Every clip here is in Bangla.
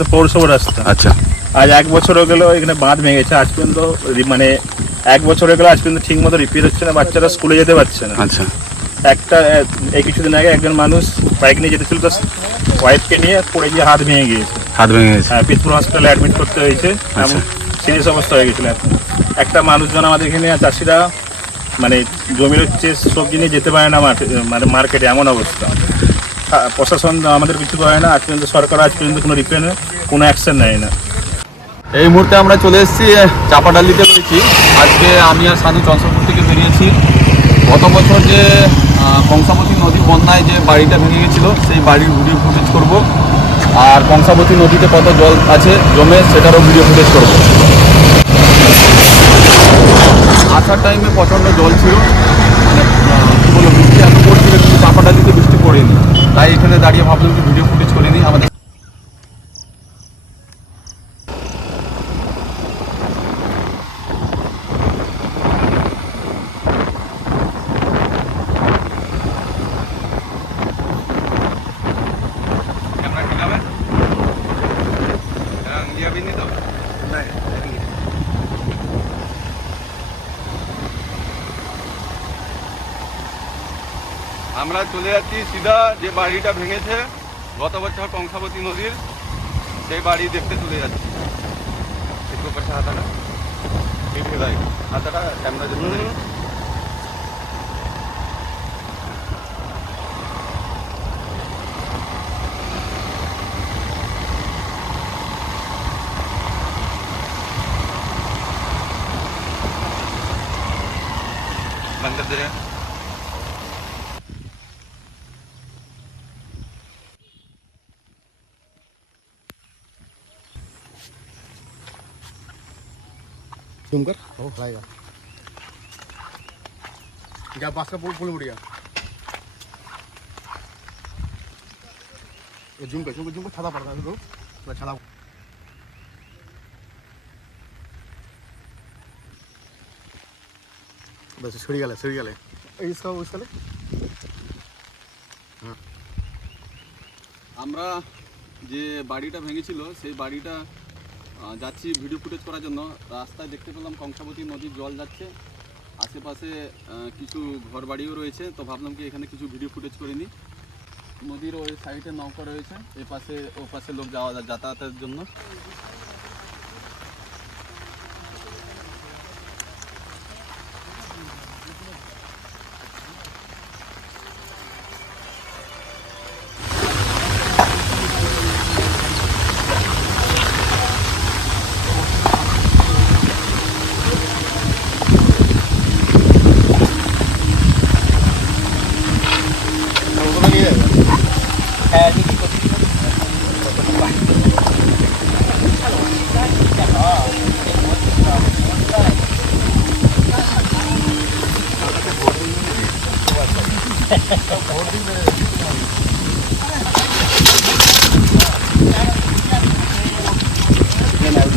তো পৌরসভা রাস্তা। আচ্ছা। আজ এক বছর হয়ে গেল এখানে বাঁধ ভেঙেছে আজ পর্যন্ত মানে এক বছর হয়ে গেল আজ পর্যন্ত ঠিক মতো রিপেয়ার হচ্ছে না বাচ্চারা স্কুলে যেতে পারছে না। আচ্ছা। একটা এই কিছুদিন আগে একজন মানুষ বাইক নিয়ে যেতেছিল তো ওয়াইফকে নিয়ে পড়ে গিয়ে হাত ভেঙে গিয়েছে। হাত ভেঙে গেছে। হ্যাঁ পিতপুর হসপিটালে অ্যাডমিট করতে হয়েছে আচ্ছা। এমন সিরিয়াস অবস্থা হয়ে গেছিল এখন। একটা মানুষজন আমাদের এখানে চাষিরা মানে জমির হচ্ছে সবজি নিয়ে যেতে পারে না মাঠে মানে মার্কেটে এমন অবস্থা। প্রশাসন আমাদের কিছু করে না আজ পর্যন্ত সরকার আজ পর্যন্ত কোনো রিপেয়ার কোনো অ্যাকশন নেয় না। এই মুহূর্তে আমরা চলে এসেছি চাপাডালিতে রয়েছি। আজকে আমি আর সাধু চন্দ্রপুর থেকে বেরিয়েছি। গত বছর যে কংসাবতী নদী বন্যায় যে বাড়িটা ভেঙে গেছিল, সেই বাড়ির ভিডিও ফুটেজ করব। আর কংসাবতী নদীতে কত জল আছে, জমে, সেটারও ভিডিও ফুটেজ করব। আসার টাইমে প্রচণ্ড জল ছিল। মানে কী বলব, বৃষ্টি এত পড়ছিল, কিন্তু চাপাডালিতে তাই এখানে দাঁড়িয়ে ভাবলাম যে ভিডিও ফুটেজ করে নিই আমাদের আমরা চলে যাচ্ছি সিধা যে বাড়িটা ভেঙেছে গত বছর কংসাবতী নদীর সেই বাড়ি দেখতে চলে যাচ্ছি। একটু পাশে হাতাটা হাতাটা ক্যামেরা बंद कर दे जूम कर हो खड़ाएगा क्या बास का पुल पुल उड़ गया ये जूम कर जूम कर जूम कर छाता पड़ता है तो थोड़ा छाता बस छिड़ गया छिड़ गया इसका उसका ले আমরা যে বাড়িটা ভেঙেছিল সেই বাড়িটা আহ, যাচ্ছি ভিডিও ফুটেজ করার জন্য। রাস্তায় দেখতে পেলাম কংসাবতী নদীর জল যাচ্ছে। আশেপাশে কিছু ঘর বাড়িও রয়েছে। তো ভাবলাম কি এখানে কিছু ভিডিও ফুটেজ করে নিই। নদীর ওই সাইডে নৌকা রয়েছে। এ পাশে ও পাশে লোক যাওয়া যাতায়াতের জন্য।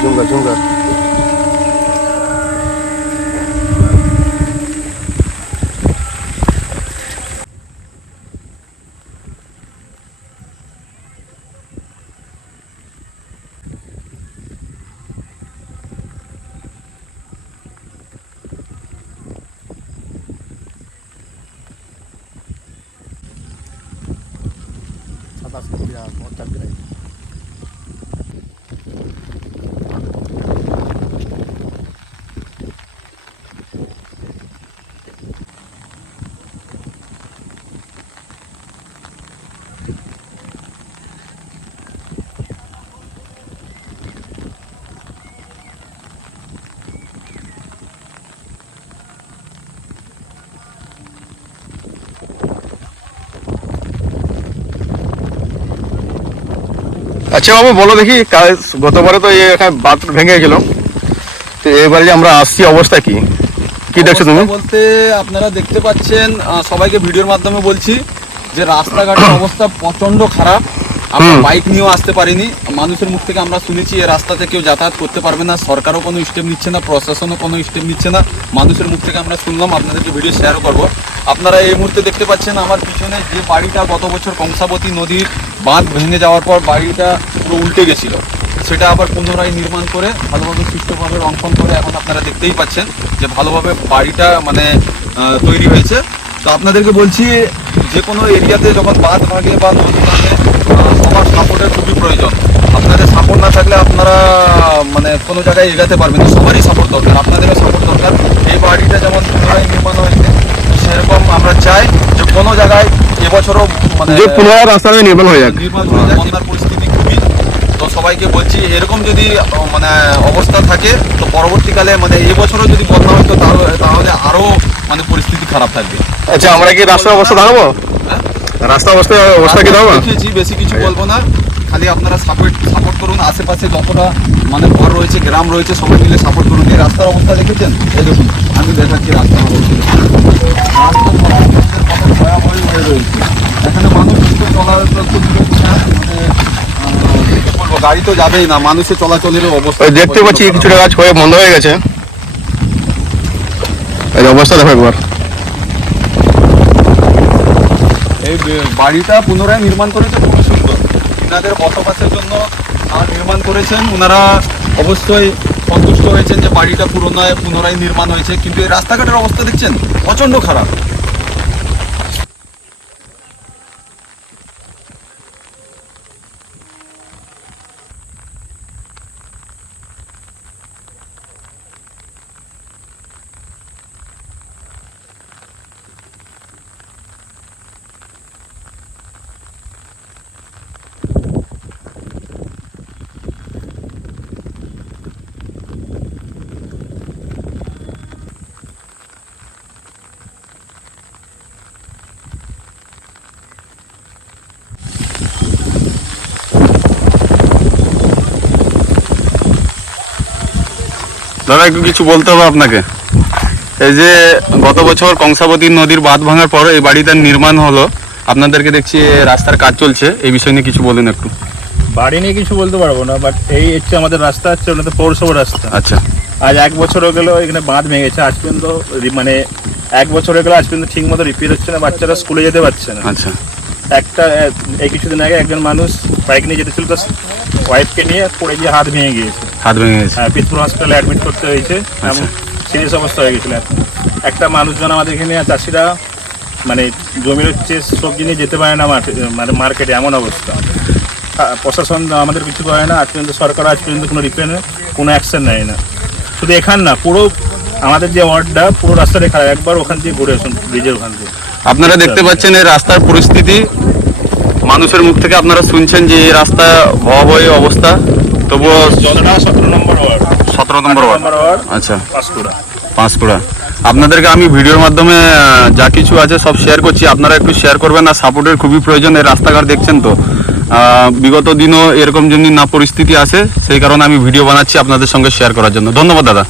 정가 정가 잡았습니다. 못 잡더라 আচ্ছা বাবু বলো দেখি কাল- গতবারে তো এই এখানে বাথরুম ভেঙে গেল। তো এবারে যে আমরা আসছি অবস্থা কি? কি দেখছ তুমি? বলতে আপনারা দেখতে পাচ্ছেন সবাইকে ভিডিওর মাধ্যমে বলছি যে রাস্তাঘাটের অবস্থা প্রচণ্ড খারাপ। আমরা বাইক নিয়েও আসতে পারিনি। মানুষের মুখ থেকে আমরা শুনেছি এই রাস্তাতে কেউ যাতায়াত করতে পারবে না। সরকারও কোনো স্টেপ নিচ্ছে না প্রশাসনও কোনো স্টেপ নিচ্ছে না। মানুষের মুখ থেকে আমরা শুনলাম আপনাদেরকে ভিডিও শেয়ারও করব। আপনারা এই মুহূর্তে দেখতে পাচ্ছেন আমার পিছনে যে বাড়িটা গত বছর কংসাবতী নদীর বাঁধ ভেঙে যাওয়ার পর বাড়িটা পুরো উল্টে গেছিল। সেটা আবার পুনরায় নির্মাণ করে ভালোভাবে সুষ্ঠুভাবে রংফং করে এখন আপনারা দেখতেই পাচ্ছেন যে ভালোভাবে বাড়িটা মানে তৈরি হয়েছে। তো আপনাদেরকে বলছি যে কোনো এরিয়াতে যখন বাঁধ ভাগে বা নদী ভাগে সবার সাপোর্টের খুবই প্রয়োজন। আপনাদের সাপোর্ট না থাকলে আপনারা মানে কোনো জায়গায় এগাতে পারবেন না। সবারই সাপোর্ট দরকার আপনাদেরও সাপোর্ট দরকার। এই বাড়িটা যেমন পুনরায় নির্মাণ হয়েছে সেরকম আমরা চাই যে কোনো জায়গায় এবছরও মানে যে পুনরায় রাস্তাটা নির্মাণ হয়ে যাক। নির্মাণ হয়ে খুবই তো সবাইকে বলছি এরকম যদি মানে অবস্থা থাকে তো পরবর্তীকালে মানে এবছরও যদি বন্যা হতো তাহলে তাহলে আরও মানে পরিস্থিতি খারাপ থাকবে। আচ্ছা আমরা কি রাস্তার অবস্থা দাঁড়াবো হ্যাঁ? রাস্তা অবস্থা অবস্থা কি দাঁড়াবো দেখিয়েছি বেশি কিছু বলব না। খালি আপনারা সাপোর্ট সাপোর্ট করুন। আশেপাশে যতটা মানে ঘর রয়েছে গ্রাম রয়েছে সবাই মিলে সাপোর্ট করুন। এই রাস্তার অবস্থা দেখেছেন? এই দেখুন আমি দেখাচ্ছি রাস্তার অবস্থা। রাস্তা ভয়াবহ হয়ে রয়েছে। এখানে মানুষ চলাচল করতে গাড়ি তো যাবেই না মানুষের চলাচলের অবস্থা দেখতে পাচ্ছি কিছুটা গাছ হয়ে বন্ধ হয়ে গেছে। এই অবস্থা দেখো একবার। এই বাড়িটা পুনরায় নির্মাণ করেছে খুবই সুন্দর। ওনাদের বসবাসের জন্য নির্মাণ করেছেন। ওনারা অবশ্যই সন্তুষ্ট হয়েছেন যে বাড়িটা পুনরায় পুনরায় নির্মাণ হয়েছে। কিন্তু এই রাস্তাঘাটের অবস্থা দেখছেন? প্রচণ্ড খারাপ। দাদা একটু কিছু বলতে হবে আপনাকে। এই যে গত বছর কংসাবতী নদীর বাঁধ ভাঙার পর এই বাড়িটার নির্মাণ হলো। আপনাদেরকে দেখছি রাস্তার কাজ চলছে। এই বিষয় নিয়ে কিছু বলুন একটু। বাড়ি নিয়ে কিছু বলতে পারব না বাট এই হচ্ছে আমাদের রাস্তা হচ্ছে ওনাদের পৌরসভা রাস্তা। আচ্ছা। আজ এক বছর হয়ে গেল এখানে বাঁধ ভেঙেছে আজ পর্যন্ত মানে এক বছর হয়ে গেল আজ পর্যন্ত ঠিক মতো রিপেয়ার হচ্ছে না বাচ্চারা স্কুলে যেতে পারছে না। আচ্ছা। একটা এই কিছুদিন আগে একজন মানুষ বাইক নিয়ে যেতেছিল তার ওয়াইফকে নিয়ে পড়ে গিয়ে হাত ভেঙে গিয়েছে। হাত ভেঙে গেছে হ্যাঁ, পিতপুর হসপিটালে অ্যাডমিট করতে হয়েছে। এমন সিরিয়াস অবস্থা হয়ে গেছিল। একটা মানুষজন আমাদের এখানে চাষিরা মানে জমির হচ্ছে সবজি নিয়ে যেতে পারে না মাঠে মানে মার্কেটে এমন অবস্থা। প্রশাসন আমাদের কিছু করে না আজ পর্যন্ত সরকার আজ পর্যন্ত কোনো রিপেয়ার কোনো অ্যাকশন নেয় না। শুধু এখান না পুরো আমাদের যে ওয়ার্ডটা পুরো রাস্তাটা খারাপ। একবার ওখান দিয়ে ঘুরে আসুন ব্রিজের ওখান দিয়ে। আপনারা দেখতে পাচ্ছেন এই রাস্তার পরিস্থিতি। মানুষের মুখ থেকে আপনারা শুনছেন যে এই রাস্তা ভয়াবহ অবস্থা তবুও যতটা সতেরো নম্বর ওয়ার্ড। সতেরো নম্বর ওয়ার্ড। আচ্ছা। পাঁশকুড়া পাঁশকুড়া আপনাদেরকে আমি ভিডিওর মাধ্যমে যা কিছু আছে সব শেয়ার করছি আপনারা একটু শেয়ার করবেন আর সাপোর্টের খুবই প্রয়োজন এই রাস্তাঘাট দেখছেন তো। বিগত দিনও এরকম যেমনি না পরিস্থিতি আসে সেই কারণে আমি ভিডিও বানাচ্ছি আপনাদের সঙ্গে শেয়ার করার জন্য। ধন্যবাদ দাদা।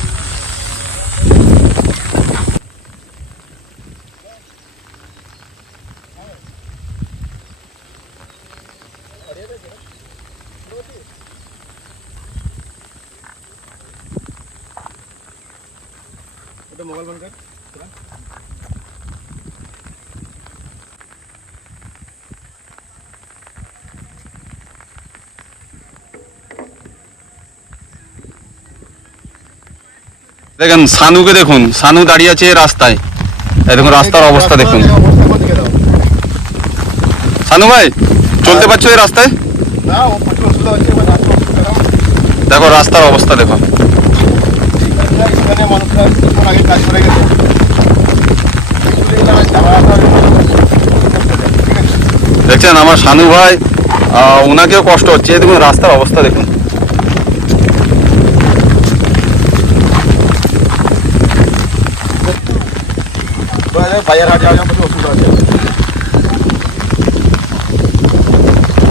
দেখেন সানুকে দেখুন সানু দাঁড়িয়ে আছে রাস্তায়। দেখুন রাস্তার অবস্থা দেখুন? সানু ভাই চলতে পারছ এই রাস্তায়। দেখো রাস্তার অবস্থা দেখো। এখানে মানুষরা কিছুক্ষণ আগে কাজ করে গেছে। আছে? দেখছেন আমার সানু ভাই ওনাকেও কষ্ট হচ্ছে। দেখুন রাস্তার অবস্থা দেখুন। বাজার হাট প্রচুর অসুবিধা হচ্ছে।